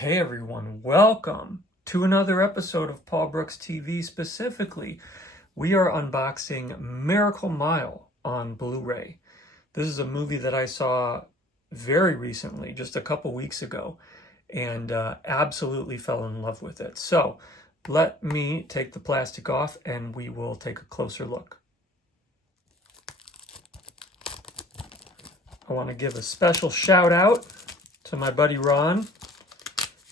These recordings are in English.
Hey everyone, welcome to another episode of Paul Brooks TV. Specifically, we are unboxing Miracle Mile on Blu-ray. This is a movie that I saw very recently, just a couple weeks ago, and absolutely fell in love with it. So let me take the plastic off and we will take a closer look. I want to give a special shout out to my buddy Ron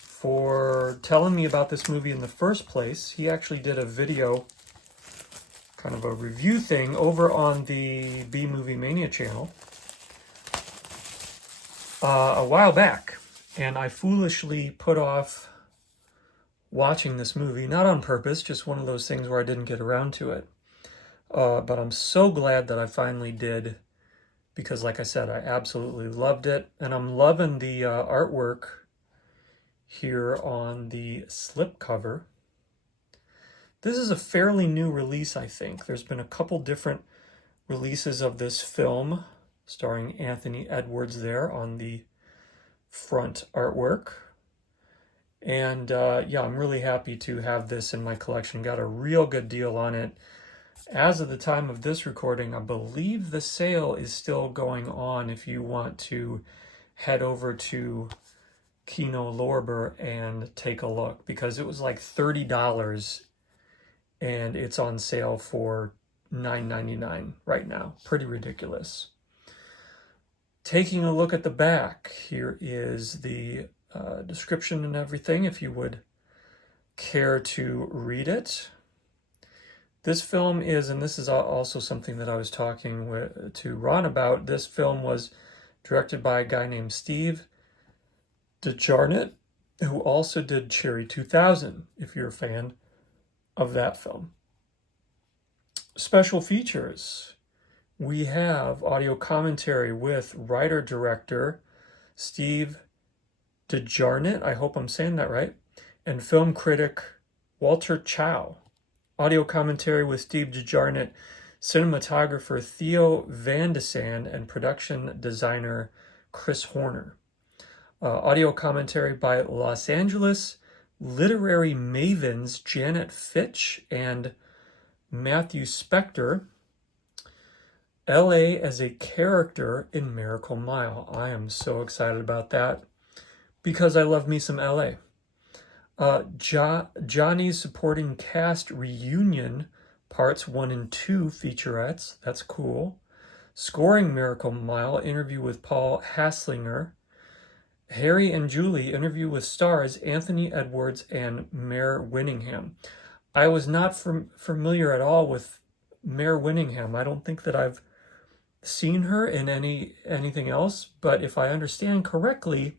for telling me about this movie in the first place. He actually did a video, kind of a review thing, over on the B Movie Mania channel a while back, and I foolishly put off watching this movie, not on purpose, just one of those things where I didn't get around to it. But I'm so glad that I finally did, because like I said, I absolutely loved it, and I'm loving the artwork here on the slipcover. This is a fairly new release, I think. There's been a couple different releases of this film starring Anthony Edwards there on the front artwork. And yeah, I'm really happy to have this in my collection. Got a real good deal on it. As of the time of this recording, I believe the sale is still going on if you want to head over to Kino Lorber and take a look, because it was like $30 and it's on sale for $9.99 right now. Pretty ridiculous. Taking a look at the back, here is the description and everything if you would care to read it. This film is, and this is also something that I was talking to Ron about, this film was directed by a guy named Steve DeJarnett, who also did Cherry 2000, if you're a fan of that film. Special features. We have audio commentary with writer-director Steve DeJarnett, I hope I'm saying that right, and film critic Walter Chow. Audio commentary with Steve DeJarnett, cinematographer Theo Van de Sande, and production designer Chris Horner. Audio commentary by Los Angeles literary mavens Janet Fitch and Matthew Spector. LA as a character in Miracle Mile. I am so excited about that because I love me some LA. Johnny's supporting cast reunion, parts 1 and 2 featurettes. That's cool. Scoring Miracle Mile, interview with Paul Haslinger. Harry and Julie, interview with stars Anthony Edwards and Mare Winningham. I was not familiar at all with Mare Winningham. I don't think that I've seen her in anything else, but if I understand correctly,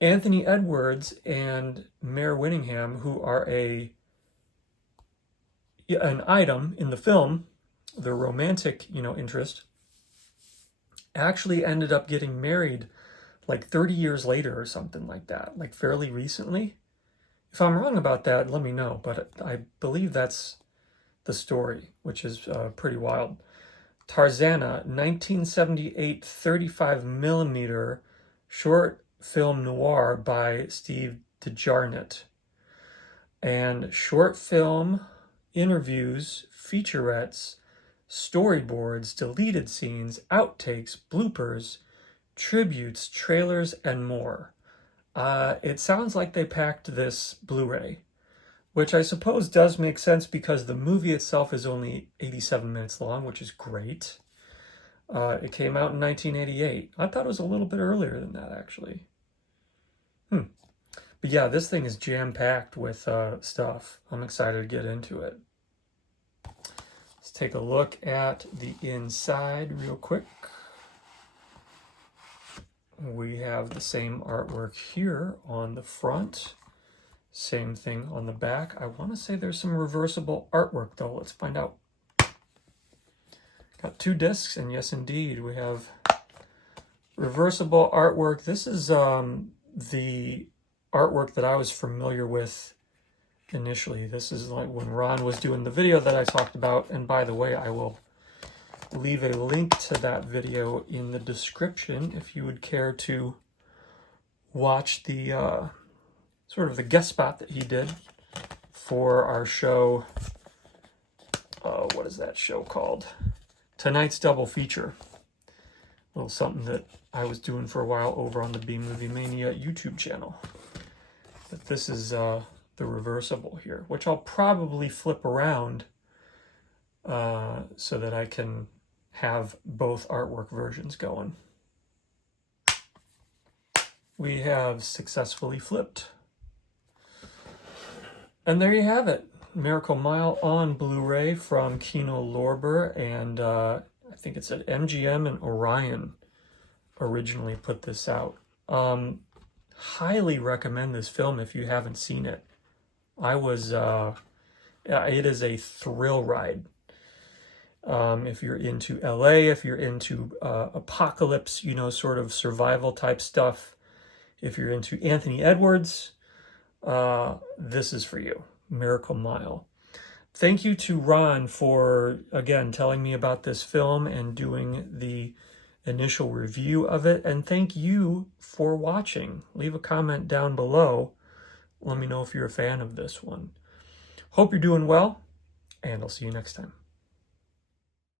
Anthony Edwards and Mare Winningham, who are an item in the film, the romantic, interest, actually ended up getting married like 30 years later or something like that, like fairly recently. If I'm wrong about that, let me know, but I believe that's the story, which is pretty wild. Tarzana, 1978 35mm short film noir by Steve DeJarnett. And short film interviews, featurettes, storyboards, deleted scenes, outtakes, bloopers, tributes, trailers, and more. It sounds like they packed this Blu-ray, which I suppose does make sense because the movie itself is only 87 minutes long, which is great. It came out in 1988. I thought it was a little bit earlier than that, actually. But yeah, this thing is jam-packed with stuff. I'm excited to get into it. Let's take a look at the inside real quick. We have the same artwork here on the front. Same thing on the back. I want to say there's some reversible artwork, though. Let's find out. Got 2 discs, and yes, indeed, we have reversible artwork. This is the artwork that I was familiar with initially. This is like when Ron was doing the video that I talked about. And by the way, I will leave a link to that video in the description if you would care to watch the sort of the guest spot that he did for our show. What is that show called? Tonight's Double Feature. A little something that I was doing for a while over on the B Movie Mania YouTube channel. But this is the reversible here, which I'll probably flip around so that I can have both artwork versions going. We have successfully flipped. And there you have it. Miracle Mile on Blu-ray from Kino Lorber, and I think it's at MGM and Orion originally put this out. Highly recommend this film if you haven't seen it. It is a thrill ride. If you're into LA, if you're into apocalypse, sort of survival type stuff, if you're into Anthony Edwards, this is for you. Miracle Mile. Thank you to Ron for, again, telling me about this film and doing the initial review of it. And thank you for watching. Leave a comment down below. Let me know if you're a fan of this one. Hope you're doing well, and I'll see you next time.